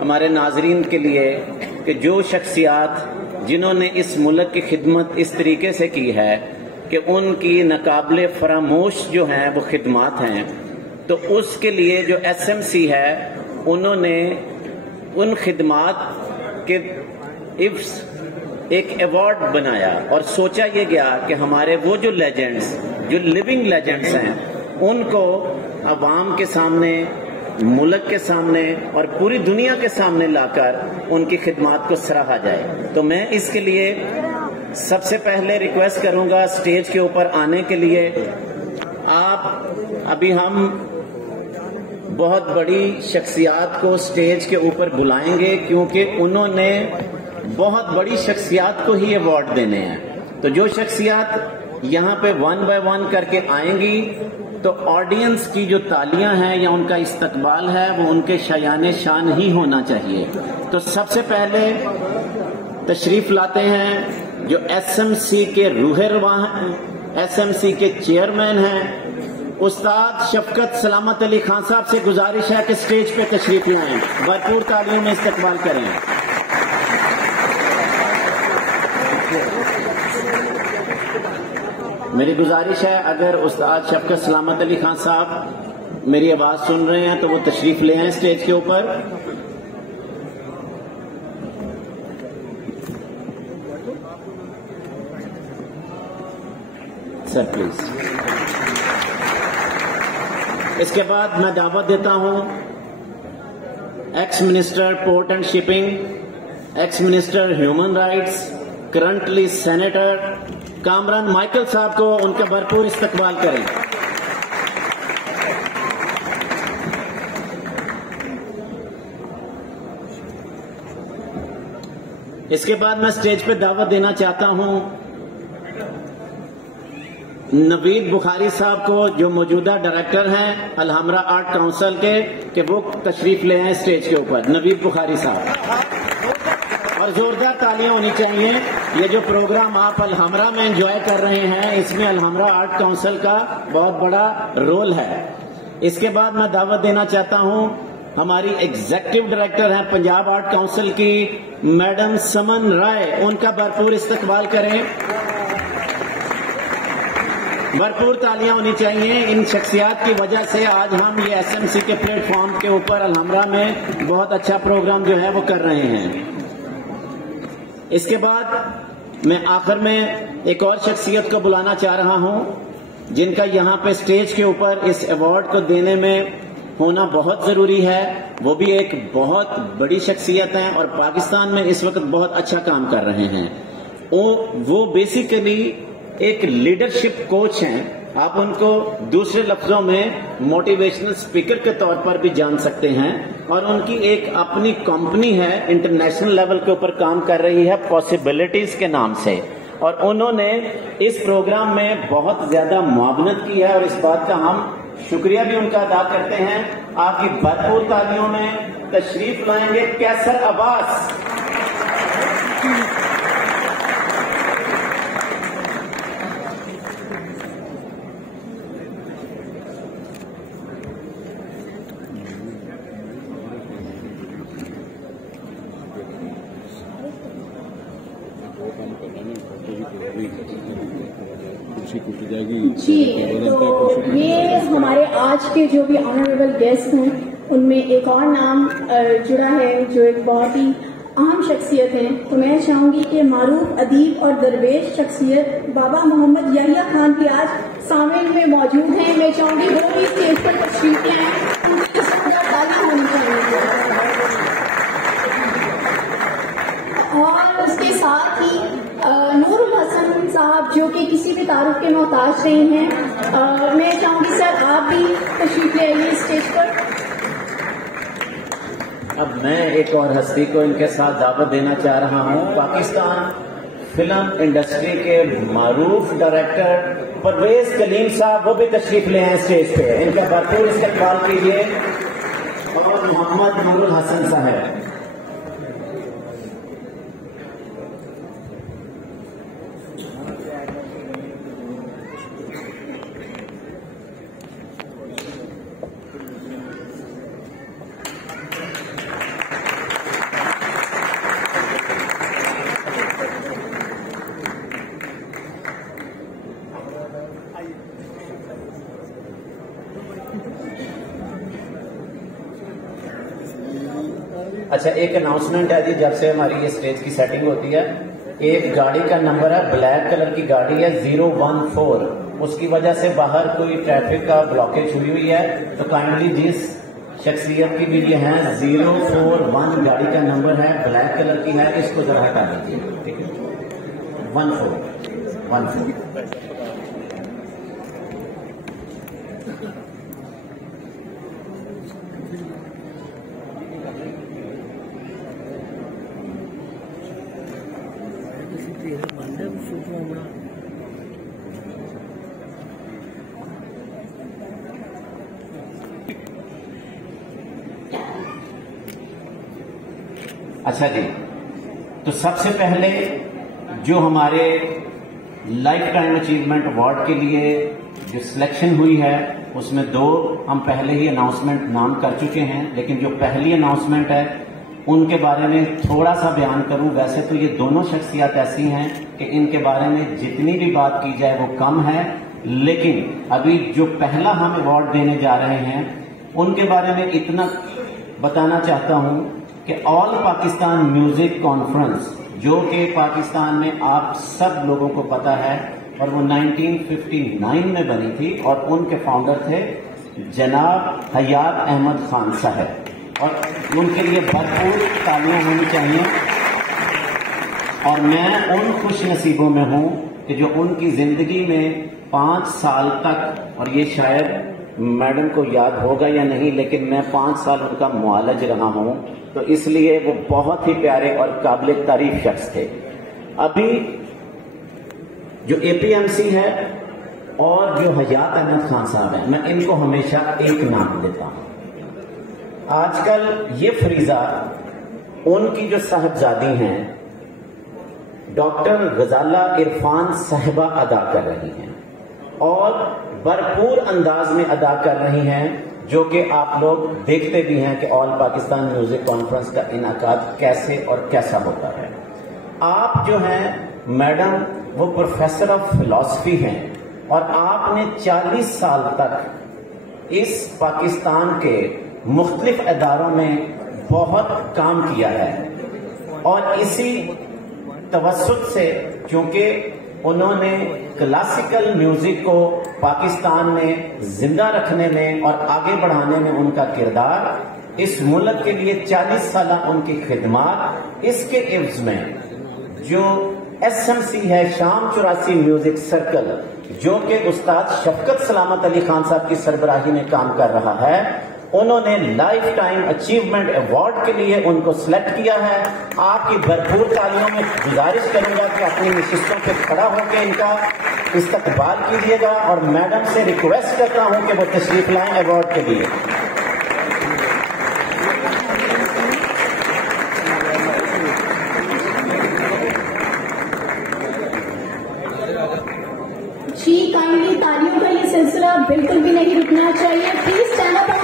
हमारे नाजरीन के लिए कि जो शख्सियात जिन्होंने इस मुल्क की खिदमत इस तरीके से की है कि उनकी नाकाबिले फरामोश जो हैं वो खिदमात हैं, तो उसके लिए जो SMC है उन्होंने उन खिदमात के इफ्स एक अवार्ड बनाया और सोचा ये गया कि हमारे वो जो लेजेंड्स, जो लिविंग लेजेंड्स हैं, उनको अवाम के सामने, मुल्क के सामने और पूरी दुनिया के सामने लाकर उनकी खिदमात को सराहा जाए। तो मैं इसके लिए सबसे पहले रिक्वेस्ट करूंगा स्टेज के ऊपर आने के लिए। अभी हम बहुत बड़ी शख्सियात को स्टेज के ऊपर बुलाएंगे क्योंकि उन्होंने बहुत बड़ी शख्सियात को ही अवार्ड देने हैं। तो जो शख्सियात यहाँ पे 1 बाय 1 करके आएंगी तो ऑडियंस की जो तालियां हैं या उनका इस्तकबाल है वो उनके शायाने शान ही होना चाहिए। तो सबसे पहले तशरीफ लाते हैं जो SMC के रूहे रवां हैं, SMC के चेयरमैन हैं, उस्ताद शफकत सलामत अली खान साहब से गुजारिश है कि स्टेज पे तशरीफ लाएं, भरपूर तालियों में इस्तकबाल करें। मेरी गुजारिश है अगर उस्ताद शफकत सलामत अली खान साहब मेरी आवाज सुन रहे हैं तो वो तशरीफ ले आए स्टेज के ऊपर। Sir please. इसके बाद मैं दावत देता हूं ex minister port and shipping, ex minister human rights, currently senator Kamran Michael साहब को, उनका भरपूर इस्तकबाल करें। इसके बाद मैं स्टेज पे दावत देना चाहता हूं नवीद बुखारी साहब को, जो मौजूदा डायरेक्टर हैं अलहमरा आर्ट काउंसिल के, कि वो तशरीफ ले आए स्टेज के ऊपर। नवीद बुखारी साहब, और जोरदार तालियां होनी चाहिए। ये जो प्रोग्राम आप अलहमरा में एंजॉय कर रहे हैं, इसमें अलहमरा आर्ट काउंसिल का बहुत बड़ा रोल है। इसके बाद मैं दावत देना चाहता हूं हमारी एग्जीक्यूटिव डायरेक्टर हैं पंजाब आर्ट काउंसिल की मैडम समन राय, उनका भरपूर इस्तकबाल करें। भरपूर तालियां होनी चाहिए। इन शख्सियात की वजह से आज हम ये SMC के प्लेटफॉर्म के ऊपर अलहमरा में बहुत अच्छा प्रोग्राम जो है वो कर रहे हैं। इसके बाद मैं आखिर में एक और शख्सियत को बुलाना चाह रहा हूं जिनका यहाँ पे स्टेज के ऊपर इस अवार्ड को देने में होना बहुत जरूरी है। वो भी एक बहुत बड़ी शख्सियत है और पाकिस्तान में इस वक्त बहुत अच्छा काम कर रहे हैं। वो बेसिकली एक लीडरशिप कोच हैं। आप उनको दूसरे लफ्जों में मोटिवेशनल स्पीकर के तौर पर भी जान सकते हैं, और उनकी एक अपनी कंपनी है, इंटरनेशनल लेवल के ऊपर काम कर रही है, पॉसिबिलिटीज के नाम से। और उन्होंने इस प्रोग्राम में बहुत ज्यादा मुआवनत की है और इस बात का हम शुक्रिया भी उनका अदा करते हैं। आपकी भरपूर तालियों में तशरीफ लाएंगे कैसर अब्बास। जी, तो ये हमारे आज के जो भी ऑनरेबल गेस्ट हैं उनमें एक और नाम जुड़ा है जो एक बहुत ही अहम शख्सियत है। तो मैं चाहूंगी कि मारूफ अदीब और दरवेश शख्सियत बाबा मोहम्मद याहिया खान भी आज सामने में मौजूद हैं। मैं चाहूंगी वो भी स्टेज पर तशरीफ लाएं, उनकी तालियां होनी चाहिए। और उसके साथ ही नूरुल हसन साहब जो कि किसी भी तारुफ के मोहताज नहीं हैं, मैं चाहूंगी सर आप भी तशरीफ ले आइए स्टेज पर। अब मैं एक और हस्ती को इनके साथ दावत देना चाह रहा हूं। पाकिस्तान फिल्म इंडस्ट्री के मारूफ डायरेक्टर परवेज कलीम साहब, वो भी तशरीफ ले आए स्टेज पे। इनका भरपूर इस्तकबाल कीजिए। और मोहम्मद नूरुल हसन साहब। अच्छा, एक अनाउंसमेंट है जी, जब से हमारी ये स्टेज की सेटिंग होती है, एक गाड़ी का नंबर है, ब्लैक कलर की गाड़ी है 014, उसकी वजह से बाहर कोई ट्रैफिक का ब्लॉकेज हुई है, तो काइंडली जिस शख्सियत की भी ये है 041 गाड़ी का नंबर है, ब्लैक कलर की है, इसको जरा हटा दीजिए, ठीक है। 14 अच्छा जी, तो सबसे पहले जो हमारे लाइफ टाइम अचीवमेंट अवार्ड के लिए जो सिलेक्शन हुई है, उसमें 2 हम पहले ही अनाउंसमेंट नाम कर चुके हैं, लेकिन जो पहली अनाउंसमेंट है उनके बारे में थोड़ा सा बयान करूं। वैसे तो ये दोनों शख्सियत ऐसी हैं कि इनके बारे में जितनी भी बात की जाए वो कम है, लेकिन अभी जो पहला हम अवार्ड देने जा रहे हैं उनके बारे में इतना बताना चाहता हूं कि ऑल पाकिस्तान म्यूजिक कॉन्फ्रेंस, जो कि पाकिस्तान में आप सब लोगों को पता है, और वो 1959 में बनी थी, और उनके फाउंडर थे जनाब हयात अहमद खान साहब, और उनके लिए भरपूर तालियां होनी चाहिए। और मैं उन खुश नसीबों में हूं कि जो उनकी जिंदगी में 5 साल तक, और ये शायद मैडम को याद होगा या नहीं, लेकिन मैं 5 साल उनका मुआलज रहा हूं, तो इसलिए वो बहुत ही प्यारे और काबिल तारीफ शख्स थे। अभी जो एपीएमसी है और जो हयात अहमद खान साहब हैं, मैं इनको हमेशा एक नाम देता हूं। आजकल ये फरीजा उनकी जो साहबजादी हैं डॉक्टर गजाला इरफान साहिबा अदा कर रही हैं, और भरपूर अंदाज में अदा कर रही हैं, जो कि आप लोग देखते भी हैं कि ऑल पाकिस्तान म्यूजिक कॉन्फ्रेंस का इनकाद कैसे और कैसा होता है। आप जो हैं मैडम, वो प्रोफेसर ऑफ फिलॉसफी हैं, और आपने 40 साल तक इस पाकिस्तान के मुख्तलिफ इदारों में बहुत काम किया है, और इसी तवस्सुत से, क्योंकि उन्होंने क्लासिकल म्यूजिक को पाकिस्तान में जिंदा रखने में और आगे बढ़ाने में उनका किरदार, इस मुल्क के लिए 40 साल उनकी खिदमत, इसके इव्ज में जो एसएमसी है, शाम 84 म्यूजिक सर्कल, जो कि उस्ताद शफकत सलामत अली खान साहब की सरबराही में काम कर रहा है, उन्होंने लाइफ टाइम अचीवमेंट अवार्ड के लिए उनको सिलेक्ट किया है। आपकी भरपूर तालियों में गुजारिश करूंगा कि अपनी नशिस्तों पे खड़ा होकर इनका इस्तकबाल कीजिएगा, और मैडम से रिक्वेस्ट करता हूं कि वो तशरीफ लाएं अवार्ड के लिए। जी, काइंडली तालियों का ये सिलसिला बिल्कुल भी नहीं रुकना चाहिए। Please stand up.